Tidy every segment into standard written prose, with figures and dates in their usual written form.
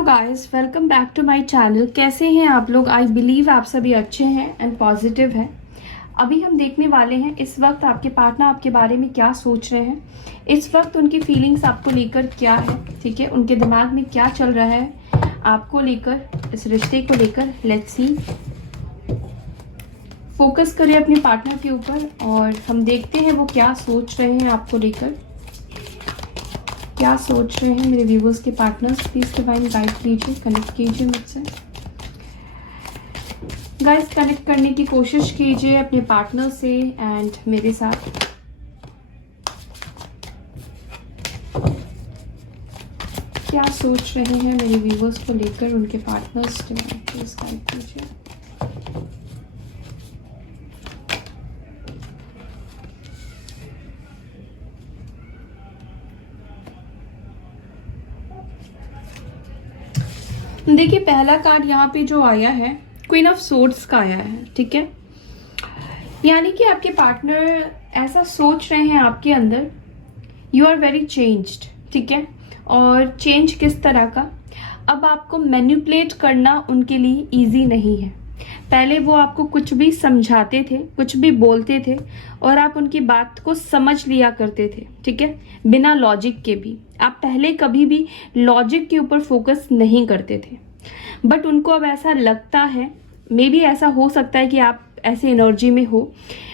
Hello guys, welcome back to my channel. कैसे हैं आप लोग? आई बिलीव आप सभी अच्छे हैं एंड पॉजिटिव हैं। अभी हम देखने वाले हैं इस वक्त आपके पार्टनर आपके बारे में क्या सोच रहे हैं, इस वक्त उनकी फीलिंग्स आपको लेकर क्या है, ठीक है, उनके दिमाग में क्या चल रहा है आपको लेकर, इस रिश्ते को लेकर। लेट्स सी, फोकस करें अपने पार्टनर के ऊपर और हम देखते हैं वो क्या सोच रहे हैं आपको लेकर, क्या सोच रहे हैं मेरे व्यूवर्स के पार्टनर्स। प्लीज डिवाइन गाइड कीजिए, कनेक्ट कीजिए मुझसे। गाइस, कनेक्ट करने की कोशिश कीजिए अपने पार्टनर से एंड मेरे साथ। क्या सोच रहे हैं मेरे व्यूवर्स को लेकर उनके पार्टनर्स, डिवाइन प्लीज गाइड कीजिए। देखिए, पहला कार्ड यहाँ पे जो आया है क्वीन ऑफ सोर्ड्स का आया है, ठीक है। यानी कि आपके पार्टनर ऐसा सोच रहे हैं आपके अंदर, यू आर वेरी चेंज्ड, ठीक है। और चेंज किस तरह का, अब आपको मैनिपुलेट करना उनके लिए इजी नहीं है। पहले वो आपको कुछ भी समझाते थे, कुछ भी बोलते थे और आप उनकी बात को समझ लिया करते थे, ठीक है, बिना लॉजिक के भी। आप पहले कभी भी लॉजिक के ऊपर फोकस नहीं करते थे, बट उनको अब ऐसा लगता है, मे बी ऐसा हो सकता है कि आप ऐसे एनर्जी में हो,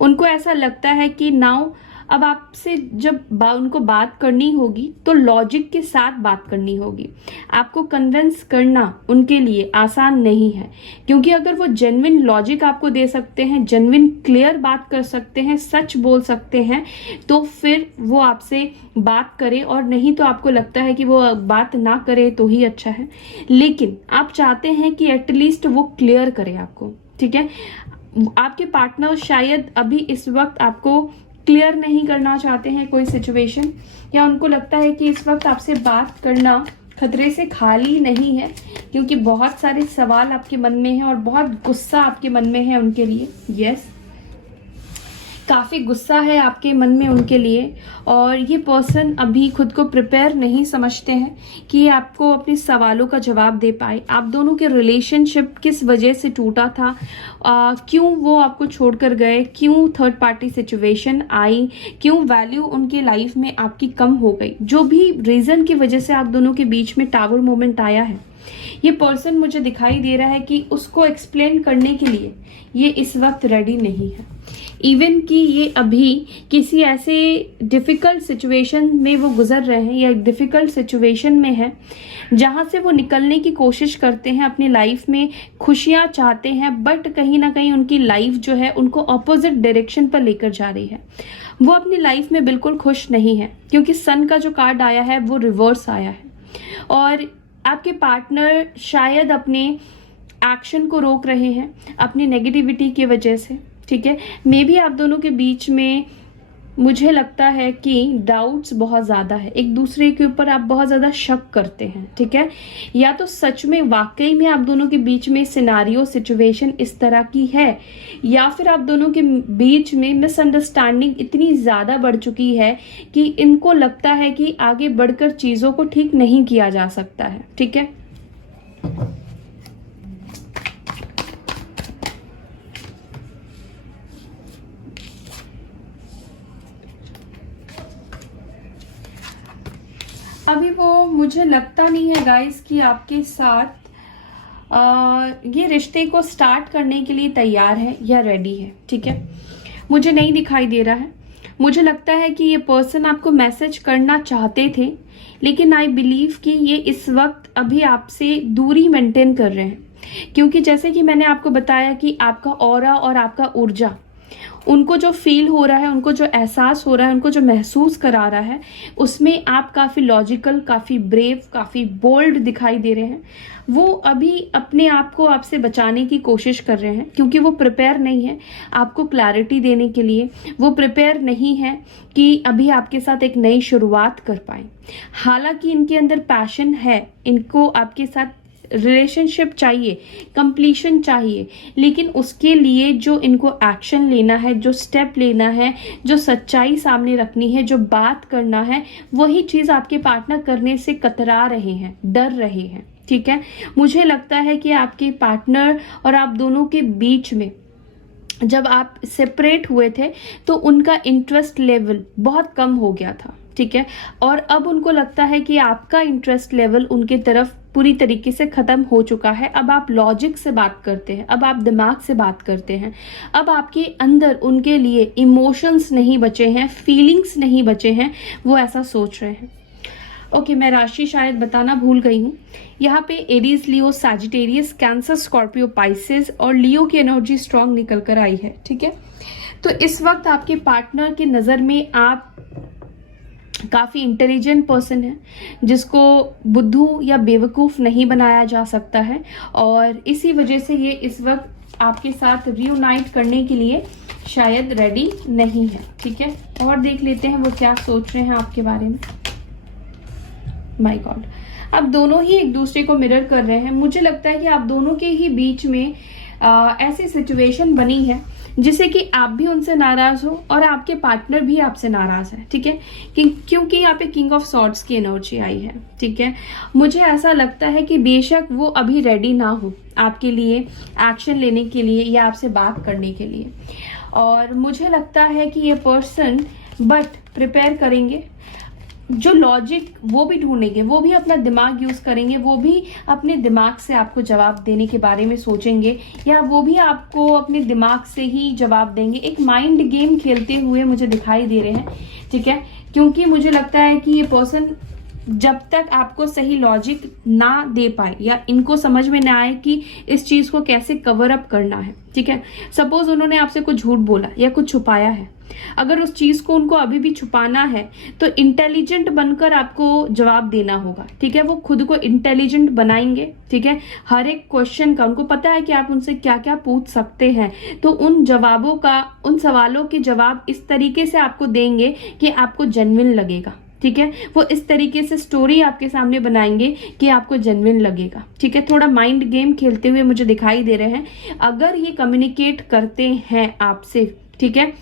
उनको ऐसा लगता है कि नाउ अब आपसे जब उनको बात करनी होगी तो लॉजिक के साथ बात करनी होगी। आपको कन्विंस करना उनके लिए आसान नहीं है, क्योंकि अगर वो जेन्युइन लॉजिक आपको दे सकते हैं, जेन्युइन क्लियर बात कर सकते हैं, सच बोल सकते हैं, तो फिर वो आपसे बात करे, और नहीं तो आपको लगता है कि वो बात ना करे तो ही अच्छा है। लेकिन आप चाहते हैं कि एटलीस्ट वो क्लियर करे आपको, ठीक है। आपके पार्टनर शायद अभी इस वक्त आपको क्लियर नहीं करना चाहते हैं कोई सिचुएशन, या उनको लगता है कि इस वक्त आपसे बात करना खतरे से खाली नहीं है, क्योंकि बहुत सारे सवाल आपके मन में हैं और बहुत गुस्सा आपके मन में है उनके लिए। यस, काफ़ी गुस्सा है आपके मन में उनके लिए, और ये पर्सन अभी खुद को प्रिपेयर नहीं समझते हैं कि आपको अपने सवालों का जवाब दे पाए। आप दोनों के रिलेशनशिप किस वजह से टूटा था, क्यों वो आपको छोड़कर गए, क्यों थर्ड पार्टी सिचुएशन आई, क्यों वैल्यू उनकी लाइफ में आपकी कम हो गई, जो भी रीज़न की वजह से आप दोनों के बीच में टावर मोमेंट आया है, ये पर्सन मुझे दिखाई दे रहा है कि उसको एक्सप्लेन करने के लिए ये इस वक्त रेडी नहीं है। इवन कि ये अभी किसी ऐसे डिफ़िकल्ट सिचुएशन में वो गुजर रहे हैं, या एक डिफ़िकल्ट सिचुएशन में है जहाँ से वो निकलने की कोशिश करते हैं, अपनी लाइफ में खुशियाँ चाहते हैं, बट कहीं ना कहीं उनकी लाइफ जो है उनको अपोजिट डायरेक्शन पर लेकर जा रही है। वो अपनी लाइफ में बिल्कुल खुश नहीं है, क्योंकि सन का जो कार्ड आया है वो रिवर्स आया है, और आपके पार्टनर शायद अपने एक्शन को रोक रहे हैं अपनी नेगेटिविटी की वजह से, ठीक है। मे बी आप दोनों के बीच में मुझे लगता है कि डाउट्स बहुत ज़्यादा है, एक दूसरे के ऊपर आप बहुत ज़्यादा शक करते हैं, ठीक है। या तो सच में वाकई में आप दोनों के बीच में सिनारियो सिचुएशन इस तरह की है, या फिर आप दोनों के बीच में मिसअंडरस्टैंडिंग इतनी ज़्यादा बढ़ चुकी है कि इनको लगता है कि आगे बढ़कर चीज़ों को ठीक नहीं किया जा सकता है, ठीक है। अभी वो मुझे लगता नहीं है गाइस कि आपके साथ ये रिश्ते को स्टार्ट करने के लिए तैयार है या रेडी है, ठीक है। मुझे नहीं दिखाई दे रहा है। मुझे लगता है कि ये पर्सन आपको मैसेज करना चाहते थे, लेकिन आई बिलीव कि ये इस वक्त अभी आपसे दूरी मेंटेन कर रहे हैं, क्योंकि जैसे कि मैंने आपको बताया कि आपका ऑरा और आपका ऊर्जा, उनको जो फील हो रहा है, उनको जो एहसास हो रहा है, उनको जो महसूस करा रहा है, उसमें आप काफ़ी लॉजिकल, काफ़ी ब्रेव, काफ़ी बोल्ड दिखाई दे रहे हैं। वो अभी अपने आप को आपसे बचाने की कोशिश कर रहे हैं, क्योंकि वो प्रिपेयर नहीं है आपको क्लैरिटी देने के लिए। वो प्रिपेयर नहीं है कि अभी आपके साथ एक नई शुरुआत कर पाए। हालांकि इनके अंदर पैशन है, इनको आपके साथ रिलेशनशिप चाहिए, कंप्लीशन चाहिए, लेकिन उसके लिए जो इनको एक्शन लेना है, जो स्टेप लेना है, जो सच्चाई सामने रखनी है, जो बात करना है, वही चीज़ आपके पार्टनर करने से कतरा रहे हैं, डर रहे हैं, ठीक है। मुझे लगता है कि आपके पार्टनर और आप दोनों के बीच में जब आप सेपरेट हुए थे तो उनका इंटरेस्ट लेवल बहुत कम हो गया था, ठीक है। और अब उनको लगता है कि आपका इंटरेस्ट लेवल उनके तरफ पूरी तरीके से खत्म हो चुका है। अब आप लॉजिक से बात करते हैं, अब आप दिमाग से बात करते हैं, अब आपके अंदर उनके लिए इमोशंस नहीं बचे हैं, फीलिंग्स नहीं बचे हैं, वो ऐसा सोच रहे हैं। ओके, मैं राशि शायद बताना भूल गई हूँ। यहाँ पे एरीज, लियो, सैजिटेरियस, कैंसर, स्कॉर्पियो, पाइसेस और लियो की एनर्जी स्ट्रांग निकल कर आई है, ठीक है। तो इस वक्त आपके पार्टनर की नज़र में आप काफ़ी इंटेलिजेंट पर्सन है, जिसको बुद्धू या बेवकूफ़ नहीं बनाया जा सकता है, और इसी वजह से ये इस वक्त आपके साथ रियूनाइट करने के लिए शायद रेडी नहीं है, ठीक है। और देख लेते हैं वो क्या सोच रहे हैं आपके बारे में। माय गॉड, आप दोनों ही एक दूसरे को मिरर कर रहे हैं। मुझे लगता है कि आप दोनों के ही बीच में ऐसी सिचुएशन बनी है जिससे कि आप भी उनसे नाराज हो और आपके पार्टनर भी आपसे नाराज है, ठीक है। क्योंकि यहाँ पे किंग ऑफ सॉर्ड्स की एनर्जी आई है, ठीक है। मुझे ऐसा लगता है कि बेशक वो अभी रेडी ना हो आपके लिए एक्शन लेने के लिए या आपसे बात करने के लिए, और मुझे लगता है कि ये पर्सन बट प्रिपेयर करेंगे, जो लॉजिक वो भी ढूंढेंगे, वो भी अपना दिमाग यूज करेंगे, वो भी अपने दिमाग से आपको जवाब देने के बारे में सोचेंगे, या वो भी आपको अपने दिमाग से ही जवाब देंगे। एक माइंड गेम खेलते हुए मुझे दिखाई दे रहे हैं, ठीक है। क्योंकि मुझे लगता है कि ये पर्सन जब तक आपको सही लॉजिक ना दे पाए या इनको समझ में ना आए कि इस चीज को कैसे कवर अप करना है, ठीक है। सपोज उन्होंने आपसे कुछ झूठ बोला या कुछ छुपाया है, अगर उस चीज को उनको अभी भी छुपाना है तो इंटेलिजेंट बनकर आपको जवाब देना होगा, ठीक है। वो खुद को इंटेलिजेंट बनाएंगे, ठीक है। हर एक क्वेश्चन का उनको पता है कि आप उनसे क्या क्या पूछ सकते हैं, तो उन जवाबों का, उन सवालों के जवाब इस तरीके से आपको देंगे कि आपको जेन्युइन लगेगा, ठीक है। वो इस तरीके से स्टोरी आपके सामने बनाएंगे कि आपको जेन्युइन लगेगा, ठीक है। थोड़ा माइंड गेम खेलते हुए मुझे दिखाई दे रहे हैं। अगर ये कम्युनिकेट करते हैं आपसे, ठीक है,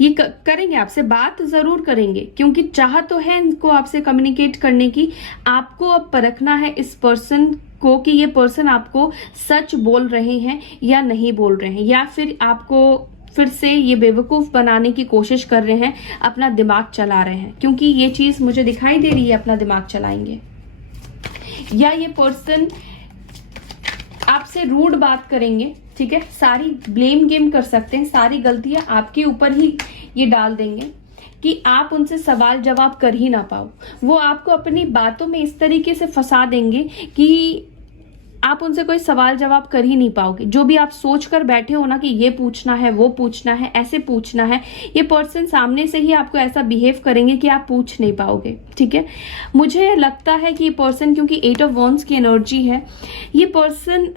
ये करेंगे आपसे, बात जरूर करेंगे, क्योंकि चाह तो है इनको आपसे कम्युनिकेट करने की। आपको अब परखना है इस पर्सन को कि ये पर्सन आपको सच बोल रहे हैं या नहीं बोल रहे हैं, या फिर आपको फिर से ये बेवकूफ बनाने की कोशिश कर रहे हैं, अपना दिमाग चला रहे हैं। क्योंकि ये चीज मुझे दिखाई दे रही है, अपना दिमाग चलाएंगे, या ये पर्सन आपसे रूड बात करेंगे, ठीक है। सारी ब्लेम गेम कर सकते हैं, सारी गलतियां आपके ऊपर ही ये डाल देंगे कि आप उनसे सवाल जवाब कर ही ना पाओ। वो आपको अपनी बातों में इस तरीके से फंसा देंगे कि आप उनसे कोई सवाल जवाब कर ही नहीं पाओगे। जो भी आप सोच कर बैठे हो ना कि ये पूछना है, वो पूछना है, ऐसे पूछना है, ये पर्सन सामने से ही आपको ऐसा बिहेव करेंगे कि आप पूछ नहीं पाओगे, ठीक है। मुझे लगता है कि ये पर्सन, क्योंकि 8 ऑफ वॉन्ड्स की एनर्जी है, ये पर्सन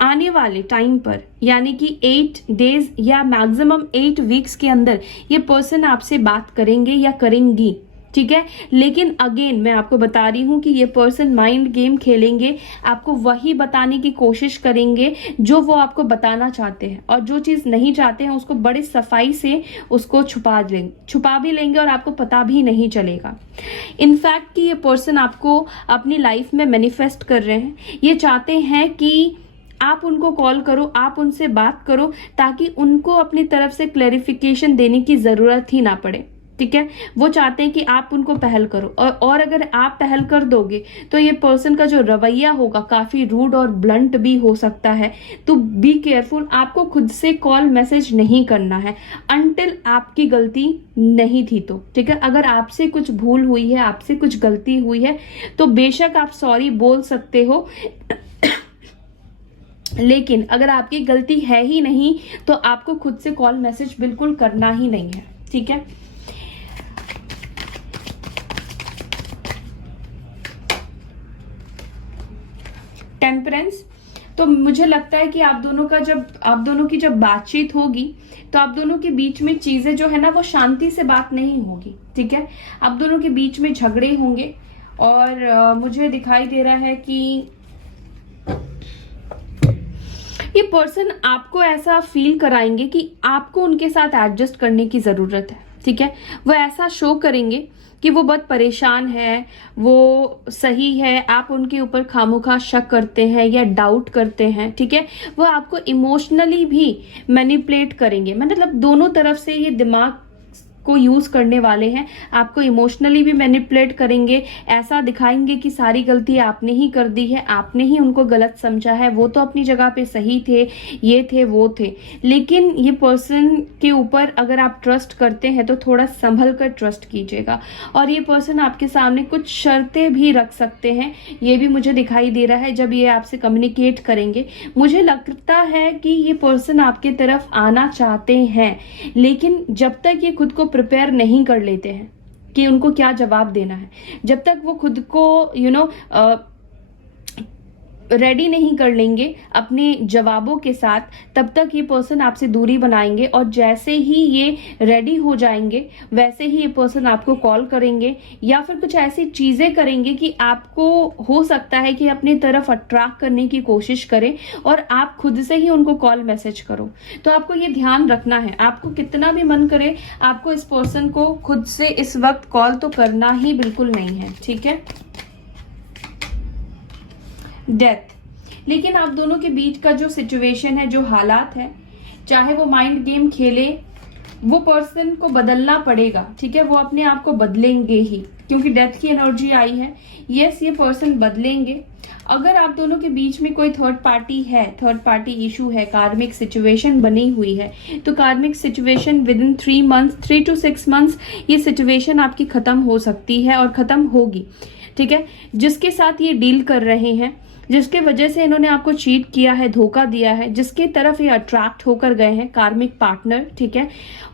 आने वाले टाइम पर, यानी कि 8 डेज या मैक्सिमम 8 वीक्स के अंदर ये पर्सन आपसे बात करेंगे या करेंगी, ठीक है। लेकिन अगेन मैं आपको बता रही हूं कि ये पर्सन माइंड गेम खेलेंगे, आपको वही बताने की कोशिश करेंगे जो वो आपको बताना चाहते हैं, और जो चीज नहीं चाहते हैं उसको बड़ी सफाई से उसको छुपा भी लेंगे और आपको पता भी नहीं चलेगा। इनफैक्ट कि ये पर्सन आपको अपनी लाइफ में मैनिफेस्ट कर रहे हैं, ये चाहते हैं कि आप उनको कॉल करो, आप उनसे बात करो, ताकि उनको अपनी तरफ से क्लैरिफिकेशन देने की जरूरत ही ना पड़े, ठीक है। वो चाहते हैं कि आप उनको पहल करो, और अगर आप पहल कर दोगे तो ये पर्सन का जो रवैया होगा काफी रूड और ब्लंट भी हो सकता है। तो बी केयरफुल, आपको खुद से कॉल मैसेज नहीं करना है अनटिल आपकी गलती नहीं थी तो, ठीक है। अगर आपसे कुछ भूल हुई है, आपसे कुछ गलती हुई है, तो बेशक आप सॉरी बोल सकते हो, लेकिन अगर आपकी गलती है ही नहीं तो आपको खुद से कॉल मैसेज बिल्कुल करना ही नहीं है, ठीक है। टेम्परेंस, तो मुझे लगता है कि आप दोनों की जब बातचीत होगी तो आप दोनों के बीच में चीजें जो है ना वो शांति से बात नहीं होगी, ठीक है। आप दोनों के बीच में झगड़े होंगे, और मुझे दिखाई दे रहा है कि ये पर्सन आपको ऐसा फील कराएंगे कि आपको उनके साथ एडजस्ट करने की जरूरत है, ठीक है। वो ऐसा शो करेंगे कि वो बहुत परेशान है, वो सही है, आप उनके ऊपर खामोखा शक करते हैं या डाउट करते हैं, ठीक है। वो आपको इमोशनली भी मैनिपुलेट करेंगे, मतलब दोनों तरफ से ये दिमाग को यूज करने वाले हैं। आपको इमोशनली भी मैनिपुलेट करेंगे, ऐसा दिखाएंगे कि सारी गलती आपने ही कर दी है, आपने ही उनको गलत समझा है, वो तो अपनी जगह पे सही थे, ये थे वो थे। लेकिन ये पर्सन के ऊपर अगर आप ट्रस्ट करते हैं तो थोड़ा संभल कर ट्रस्ट कीजिएगा। और ये पर्सन आपके सामने कुछ शर्तें भी रख सकते हैं, ये भी मुझे दिखाई दे रहा है जब ये आपसे कम्युनिकेट करेंगे। मुझे लगता है कि ये पर्सन आपके तरफ आना चाहते हैं, लेकिन जब तक ये खुद को प्रिपेयर नहीं कर लेते हैं कि उनको क्या जवाब देना है, जब तक वो खुद को रेडी नहीं कर लेंगे अपने जवाबों के साथ, तब तक ये पर्सन आपसे दूरी बनाएंगे। और जैसे ही ये रेडी हो जाएंगे वैसे ही ये पर्सन आपको कॉल करेंगे या फिर कुछ ऐसी चीजें करेंगे कि आपको हो सकता है कि अपनी तरफ अट्रैक्ट करने की कोशिश करें और आप खुद से ही उनको कॉल मैसेज करो। तो आपको ये ध्यान रखना है, आपको कितना भी मन करे आपको इस पर्सन को खुद से इस वक्त कॉल तो करना ही बिल्कुल नहीं है, ठीक है। डेथ। लेकिन आप दोनों के बीच का जो सिचुएशन है, जो हालात है, चाहे वो माइंड गेम खेले, वो पर्सन को बदलना पड़ेगा, ठीक है। वो अपने आप को बदलेंगे ही, क्योंकि डेथ की एनर्जी आई है। यस, ये पर्सन बदलेंगे। अगर आप दोनों के बीच में कोई थर्ड पार्टी है, थर्ड पार्टी इशू है, कार्मिक सिचुएशन बनी हुई है, तो कार्मिक situation with in 3 to 6 months ये सिचुएशन आपकी खत्म हो सकती है और खत्म होगी, ठीक है। जिसके साथ ये डील कर रहे हैं, जिसके वजह से इन्होंने आपको चीट किया है, धोखा दिया है, जिसके तरफ ये अट्रैक्ट होकर गए हैं, कार्मिक पार्टनर, ठीक है,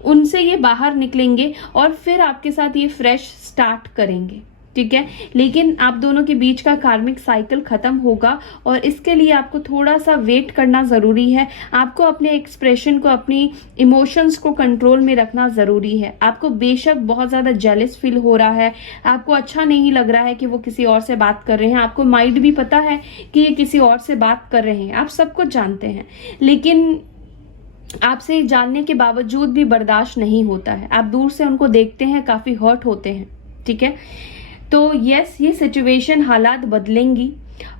उनसे ये बाहर निकलेंगे और फिर आपके साथ ये फ्रेश स्टार्ट करेंगे, ठीक है। लेकिन आप दोनों के बीच का कार्मिक साइकिल खत्म होगा और इसके लिए आपको थोड़ा सा वेट करना जरूरी है। आपको अपने एक्सप्रेशन को, अपनी इमोशंस को कंट्रोल में रखना जरूरी है। आपको बेशक बहुत ज्यादा जेलस फील हो रहा है, आपको अच्छा नहीं लग रहा है कि वो किसी और से बात कर रहे हैं, आपको माइंड भी पता है कि ये किसी और से बात कर रहे हैं, आप सब कुछ जानते हैं, लेकिन आपसे जानने के बावजूद भी बर्दाश्त नहीं होता है। आप दूर से उनको देखते हैं, काफी हर्ट होते हैं, ठीक है। तो यस, ये सिचुएशन, हालात बदलेंगी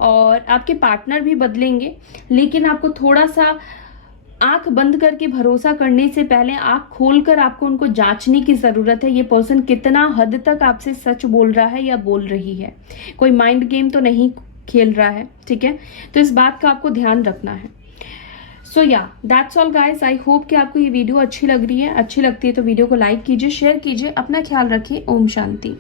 और आपके पार्टनर भी बदलेंगे, लेकिन आपको थोड़ा सा आंख बंद करके भरोसा करने से पहले आंख खोलकर आपको उनको जांचने की जरूरत है। ये पर्सन कितना हद तक आपसे सच बोल रहा है या बोल रही है, कोई माइंड गेम तो नहीं खेल रहा है, ठीक है। तो इस बात का आपको ध्यान रखना है। सो या that's all guys. I hope कि आपको ये वीडियो अच्छी लग रही है। अच्छी लगती है तो वीडियो को लाइक कीजिए, शेयर कीजिए, अपना ख्याल रखिए। ओम शांति।